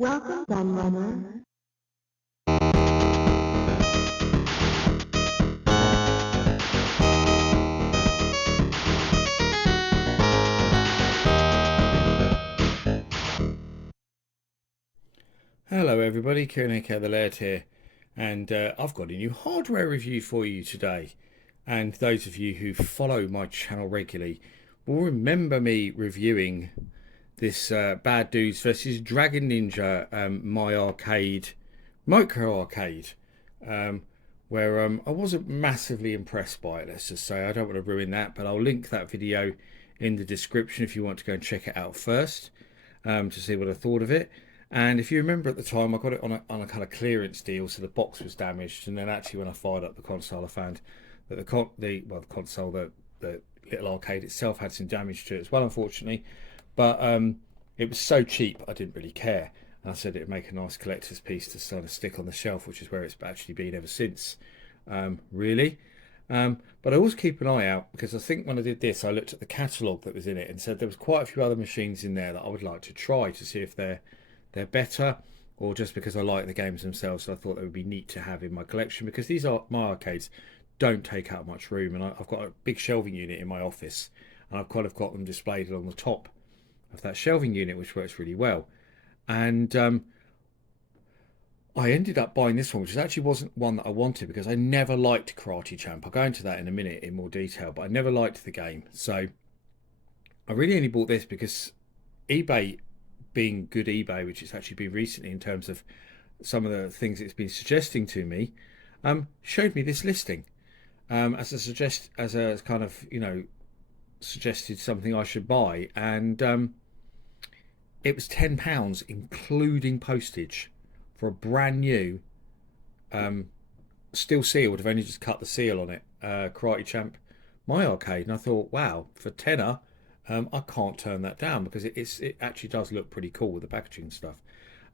Welcome, Gunrunner. Hello everybody, Kieran the Laird here, and I've got a new hardware review for you today. And those of you who follow my channel regularly will remember me reviewing this Bad Dudes versus Dragon Ninja My Arcade Micro Arcade, um, where I wasn't massively impressed by it, let's just say. I don't want to ruin that, but I'll link that video in the description if you want to go and check it out first, to see what I thought of it. And if you remember at the time, I got it on a kind of clearance deal, so the box was damaged. And then actually, when I fired up the console, I found that the console, the little arcade itself had some damage to it as well, unfortunately. But it was so cheap, I didn't really care. And I said it'd make a nice collector's piece to sort of stick on the shelf, which is where it's actually been ever since. Really. But I always keep an eye out because I think when I did this, I looked at the catalogue that was in it and said there was quite a few other machines in there that I would like to try to see if they're better, or just because I like the games themselves. So I thought they would be neat to have in my collection because these are my arcades don't take up much room, and I've got a big shelving unit in my office, and I've kind of got them displayed along the top of that shelving unit, which works really well. And I ended up buying this one, which actually wasn't one that I wanted because I never liked Karate Champ. I'll go into that in a minute in more detail, but I never liked the game. So I really only bought this because eBay, being good eBay, which it's actually been recently in terms of some of the things it's been suggesting to me, showed me this listing as a kind of suggested something I should buy, and it was £10 including postage for a brand new, still sealed. I've only just cut the seal on it. Karate Champ, my arcade, and I thought, wow, for tenner, I can't turn that down because it actually does look pretty cool with the packaging and stuff.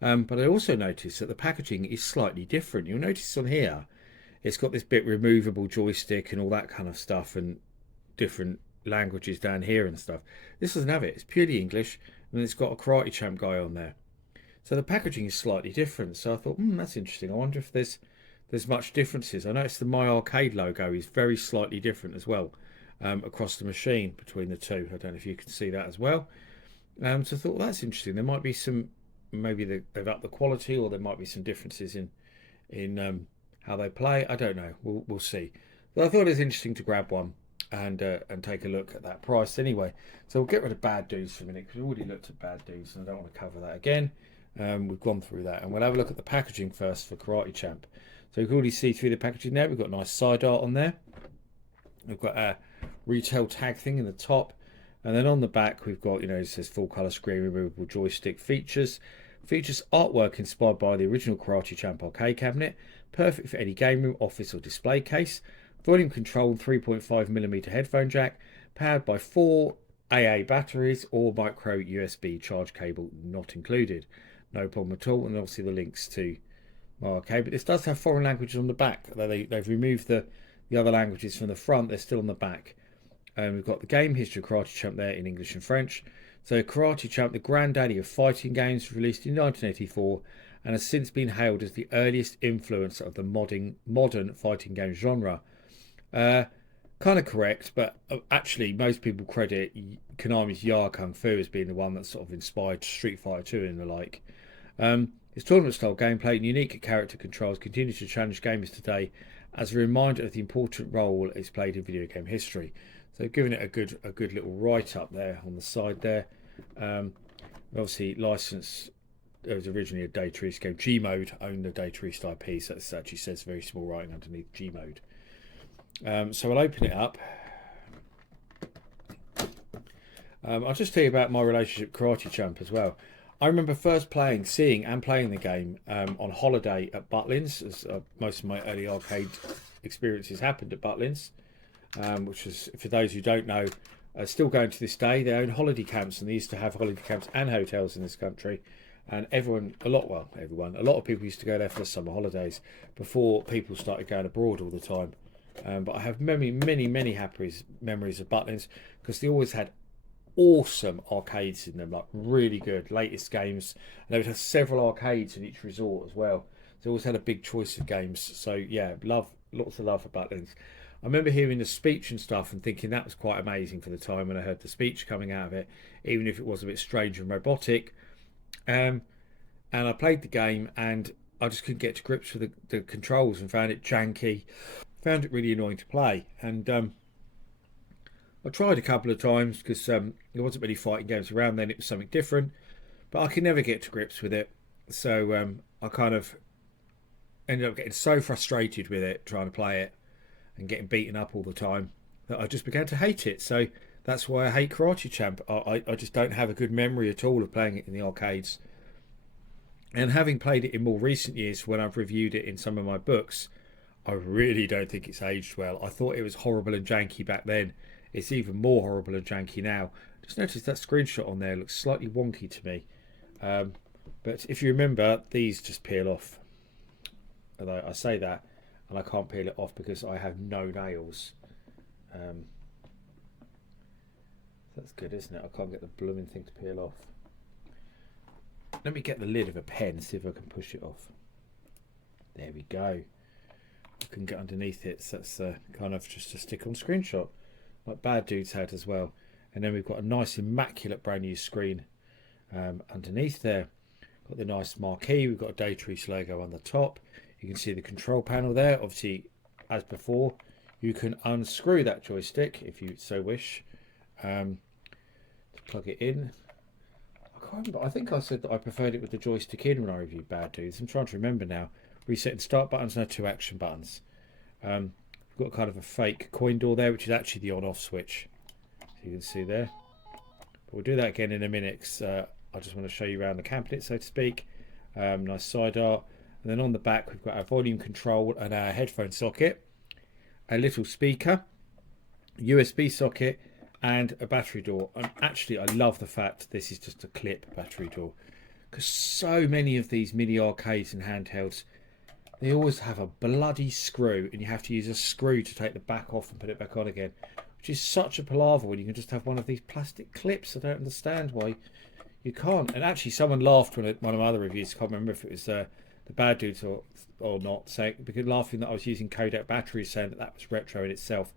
But I also noticed that the packaging is slightly different. You'll notice on here, it's got this bit removable joystick and all that kind of stuff, and different languages down here and stuff. This doesn't have it. It's purely English, and it's got a Karate Champ guy on there. So the packaging is slightly different. So I thought, that's interesting. I wonder if there's much differences. I noticed the My Arcade logo is very slightly different as well, across the machine between the two. I don't know if you can see that as well. So I thought, well, that's interesting. There might be some, maybe they've upped the quality, or there might be some differences in how they play. I don't know. We'll see. But I thought it was interesting to grab one and take a look at that price anyway. So we'll get rid of Bad Dudes for a minute because we've already looked at Bad Dudes and I don't want to cover that again. We've gone through that, and we'll have a look at the packaging first for Karate Champ. So you can already see through the packaging there. We've got a nice side art on there. We've got a retail tag thing in the top, and then on the back we've got, it says full color screen removable joystick features. Features artwork inspired by the original Karate Champ arcade cabinet, perfect for any game room, office or display case. Volume controlled 3.5mm headphone jack, powered by 4 AA batteries or micro USB charge cable not included. No problem at all, and obviously the links to my arcade. But this does have foreign languages on the back. They've removed the other languages from the front. They're still on the back. We've got the game history of Karate Champ there in English and French. So Karate Champ, the granddaddy of fighting games, released in 1984 and has since been hailed as the earliest influence of the modern fighting game genre. Kind of correct, but actually most people credit Konami's Ya Kung Fu as being the one that sort of inspired Street Fighter 2 and the like. Its tournament-style gameplay and unique character controls continue to challenge gamers today as a reminder of the important role it's played in video game history. So giving it a good little write-up there on the side there. Obviously licensed, it was originally a Data East game. G-Mode owned the Data East IP, so it actually says very small writing underneath G-Mode. So I'll open it up. I'll just tell you about my relationship with Karate Champ as well. I remember first seeing and playing the game on holiday at Butlins, as most of my early arcade experiences happened at Butlins, which is, for those who don't know, still going to this day. They own holiday camps, and they used to have holiday camps and hotels in this country. And a lot of people used to go there for the summer holidays before people started going abroad all the time. But I have many happy memories of Butlins because they always had awesome arcades in them, like really good latest games. And they would have several arcades in each resort as well. They always had a big choice of games. So yeah, love, lots of love for Butlins. I remember hearing the speech and stuff and thinking that was quite amazing for the time when I heard the speech coming out of it, even if it was a bit strange and robotic. Um, and I played the game and I just couldn't get to grips with the controls and found it janky, found it really annoying to play. And I tried a couple of times because there wasn't many fighting games around then. It was something different, but I could never get to grips with it. So I kind of ended up getting so frustrated with it trying to play it and getting beaten up all the time that I just began to hate it. So that's why I hate Karate Champ. I just don't have a good memory at all of playing it in the arcades. And having played it in more recent years when I've reviewed it in some of my books, I really don't think it's aged well. I thought it was horrible and janky back then. It's even more horrible and janky now. Just noticed that screenshot on there looks slightly wonky to me. But if you remember, these just peel off. Although I say that, and I can't peel it off because I have no nails. That's good, isn't it? I can't get the blooming thing to peel off. Let me get the lid of a pen, see if I can push it off. There we go. I can get underneath it, so that's kind of just a stick-on screenshot, like Bad Dudes had as well. And then we've got a nice, immaculate, brand new screen underneath there. Got the nice marquee. We've got a Data East logo on the top. You can see the control panel there. Obviously, as before, you can unscrew that joystick if you so wish. To plug it in. I can't remember. I think I said that I preferred it with the joystick in when I reviewed Bad Dudes. I'm trying to remember now. Resetting start buttons and 2 action buttons. We've got kind of a fake coin door there, which is actually the on-off switch. So you can see there. But we'll do that again in a minute. I just want to show you around the cabinet, so to speak. Nice side art. And then on the back, we've got our volume control and our headphone socket, a little speaker, USB socket, and a battery door. And actually, I love the fact this is just a clip battery door, because so many of these mini arcades and handhelds, they always have a bloody screw, and you have to use a screw to take the back off and put it back on again, which is such a palaver when you can just have one of these plastic clips. I don't understand why you can't. And actually, someone laughed when one of my other reviews, I can't remember if it was the Bad Dudes or not, saying, because laughing that I was using Kodak batteries, saying that was retro in itself,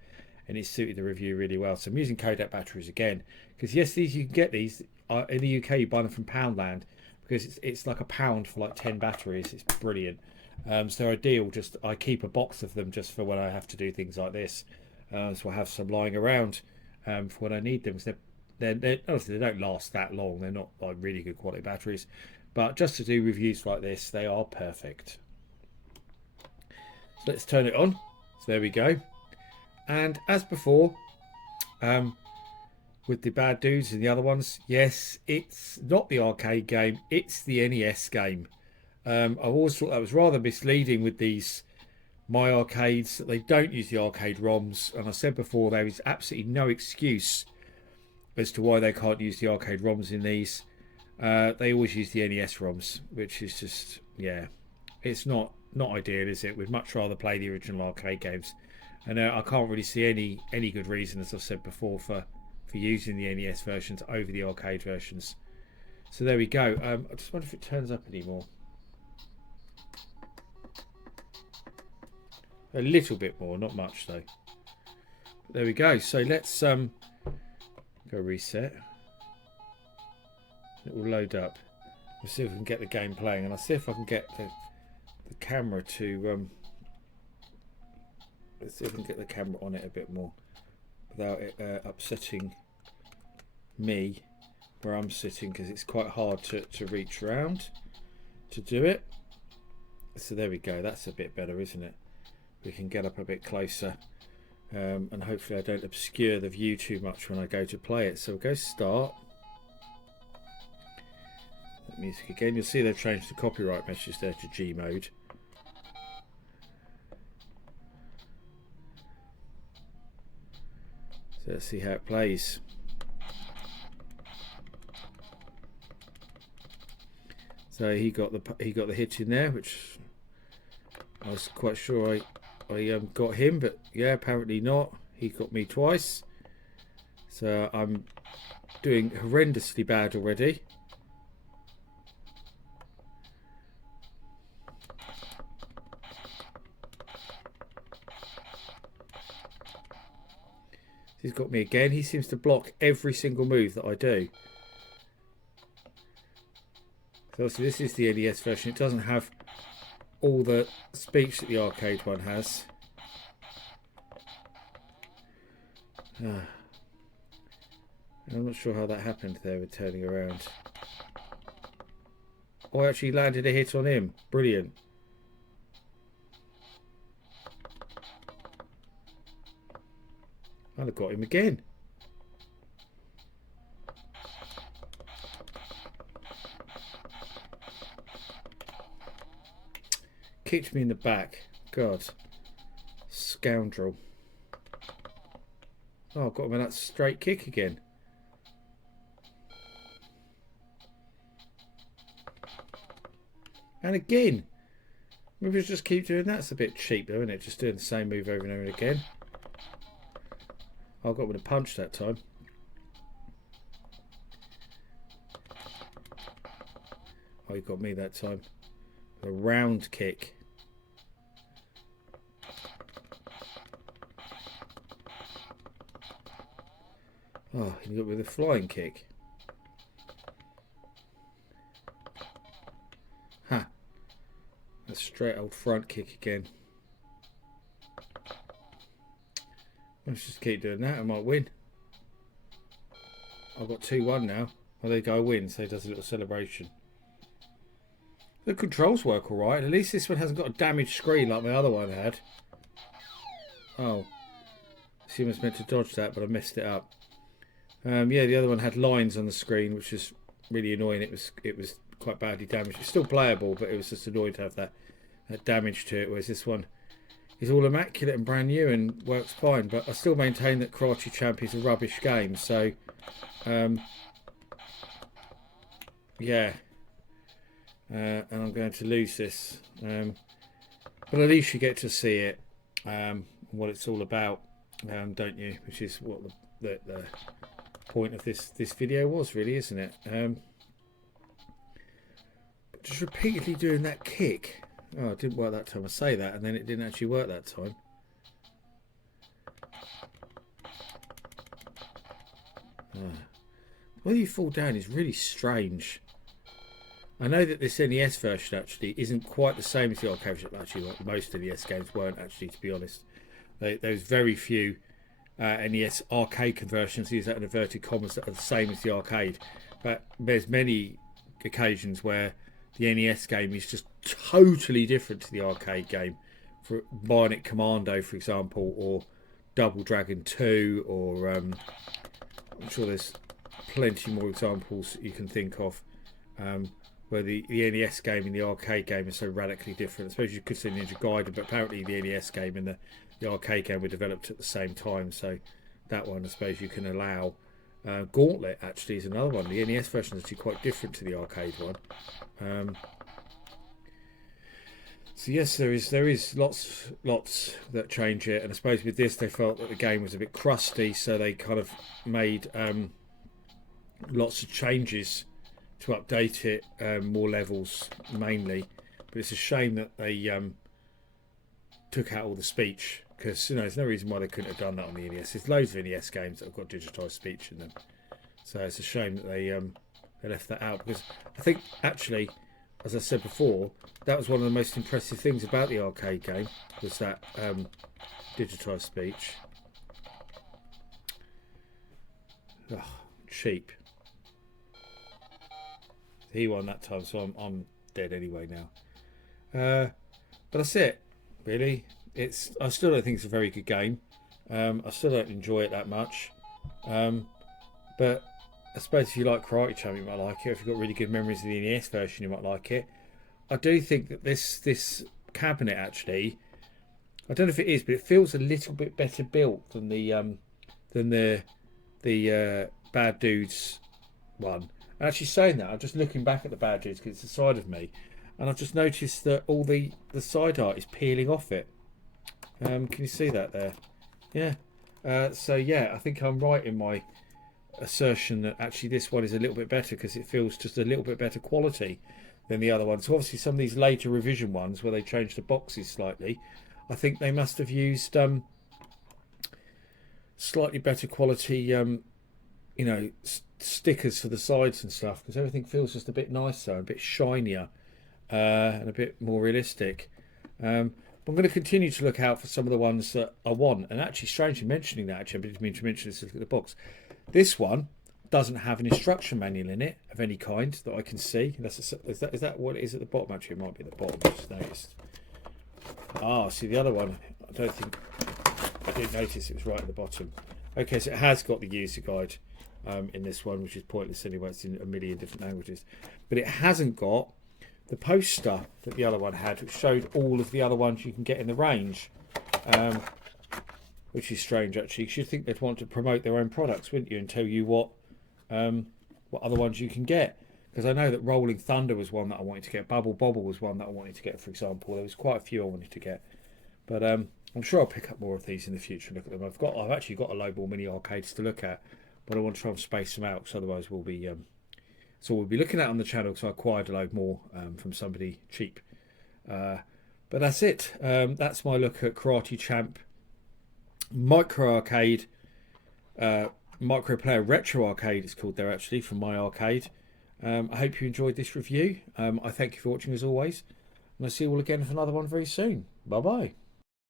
and it suited the review really well. So I'm using Kodak batteries again, because yes, these you can get these in the UK. You buy them from Poundland because it's like £1 for like 10 batteries. It's brilliant. So they're ideal. Just I keep a box of them just for when I have to do things like this. So I have some lying around for when I need them. Because they're obviously they don't last that long. They're not like really good quality batteries, but just to do reviews like this, they are perfect. So let's turn it on. So there we go. And as before, with the Bad Dudes and the other ones, yes, it's not the arcade game, it's the NES game. I've always thought that was rather misleading with these My Arcades, that they don't use the arcade ROMs. And I said before, there is absolutely no excuse as to why they can't use the arcade ROMs in these. They always use the NES ROMs, which is just, yeah, it's not ideal, is it? We'd much rather play the original arcade games. And I can't really see any good reason, as I've said before, for using the NES versions over the arcade versions. So there we go. I just wonder if it turns up anymore. A little bit more, not much though. But there we go. So let's go reset. It will load up. We'll see if we can get the game playing, and I'll see if I can get the camera to let's see if we can get the camera on it a bit more without it upsetting me where I'm sitting, because it's quite hard to reach around to do it. So there we go. That's a bit better, isn't it? We can get up a bit closer, and hopefully I don't obscure the view too much when I go to play it. So we'll go start. Music again. You'll see they've changed the copyright message there to G mode. So let's see how it plays. So he got the hit in there, which I was quite sure I got him, but yeah, apparently not. He got me twice. So I'm doing horrendously bad already. He's got me again. He seems to block every single move that I do. So obviously this is the NES version. It doesn't have all the speech that the arcade one has. I'm not sure how that happened there with turning around. Oh, I actually landed a hit on him. Brilliant. And I got him again. Kicked me in the back. God. Scoundrel. Oh, I've got him in that straight kick again. And again. Maybe just keep doing that. It's a bit cheap though, isn't it? Just doing the same move over and over again. I got him with a punch that time. Oh, you got me that time. A round kick. Oh, you got with a flying kick. Ha! A straight old front kick again. Let's just keep doing that. I might win. I've got 2-1 now. Oh, there you go. I win. So he does a little celebration. The controls work alright. At least this one hasn't got a damaged screen like my other one had. Oh. I assume I was meant to dodge that, but I messed it up. Yeah, the other one had lines on the screen, which is really annoying. It was quite badly damaged. It's still playable, but it was just annoying to have that damage to it. Whereas this one is all immaculate and brand new and works fine. But I still maintain that Karate Champ is a rubbish game. So, yeah. And I'm going to lose this. But at least you get to see it, what it's all about, don't you? Which is what the point of this video was, really, isn't it? But just repeatedly doing that kick. Oh, it didn't work that time. I say that, and then it didn't actually work that time. Whether you fall down is really strange. I know that this NES version actually isn't quite the same as the arcade version. Actually, most NES games weren't actually, to be honest. There's very few NES arcade conversions, use that in inverted commas, that are the same as the arcade. But there's many occasions where the NES game is just totally different to the arcade game. For Bionic Commando, for example, or Double Dragon 2, or I'm sure there's plenty more examples you can think of. Where the NES game and the arcade game are so radically different. I suppose you could say Ninja Gaiden, but apparently the NES game and the arcade game were developed at the same time. So that one, I suppose you can allow. Gauntlet actually is another one. The NES version is actually quite different to the arcade one. So yes, there is lots that change it, and I suppose with this they felt that the game was a bit crusty, so they kind of made lots of changes to update it, more levels mainly. But it's a shame that they took out all the speech, because there's no reason why they couldn't have done that on the NES. There's loads of NES games that have got digitised speech in them, so it's a shame that they left that out, because I think actually, as I said before, that was one of the most impressive things about the arcade game, was that digitised speech. Ugh, cheap. He won that time, so I'm dead anyway now. But that's it, really. I still don't think it's a very good game. I still don't enjoy it that much. But I suppose if you like Karate Champ, you might like it. If you've got really good memories of the NES version, you might like it. I do think that this cabinet actually, I don't know if it is, but it feels a little bit better built than the Bad Dudes one. And actually saying that, I'm just looking back at the Bad Dudes because it's the side of me, and I've just noticed that all the side art is peeling off it. Can you see that there? Yeah. So yeah, I think I'm right in my assertion that actually this one is a little bit better because it feels just a little bit better quality than the other one. So obviously some of these later revision ones where they changed the boxes slightly, I think they must have used slightly better quality, stickers for the sides and stuff, because everything feels just a bit nicer, a bit shinier, and a bit more realistic. But I'm going to continue to look out for some of the ones that I want. And actually, strangely mentioning that, actually, I didn't mean to mention this. Look at the box. This one doesn't have an instruction manual in it of any kind that I can see. Is that what it is at the bottom? Actually, it might be at the bottom. I just noticed. See the other one. I didn't notice it was right at the bottom. Okay, so it has got the user guide in this one, which is pointless anyway. It's in a million different languages, but it hasn't got the poster that the other one had, which showed all of the other ones you can get in the range, which is strange actually, because you'd think they'd want to promote their own products, wouldn't you, and tell you what other ones you can get. Because I know that Rolling Thunder was one that I wanted to get, Bubble Bobble was one that I wanted to get, for example. There was quite a few I wanted to get, but I'm sure I'll pick up more of these in the future and look at them. I've actually got a Lowball Mini arcades to look at, but I want to try and space them out, because otherwise we'll be looking at on the channel, because I acquired a load more from somebody cheap. But that's it. That's my look at Karate Champ Micro Arcade, Micro Player Retro Arcade it's called there actually, from my arcade. I hope you enjoyed this review. I thank you for watching as always, and I'll see you all again for another one very soon. Bye bye.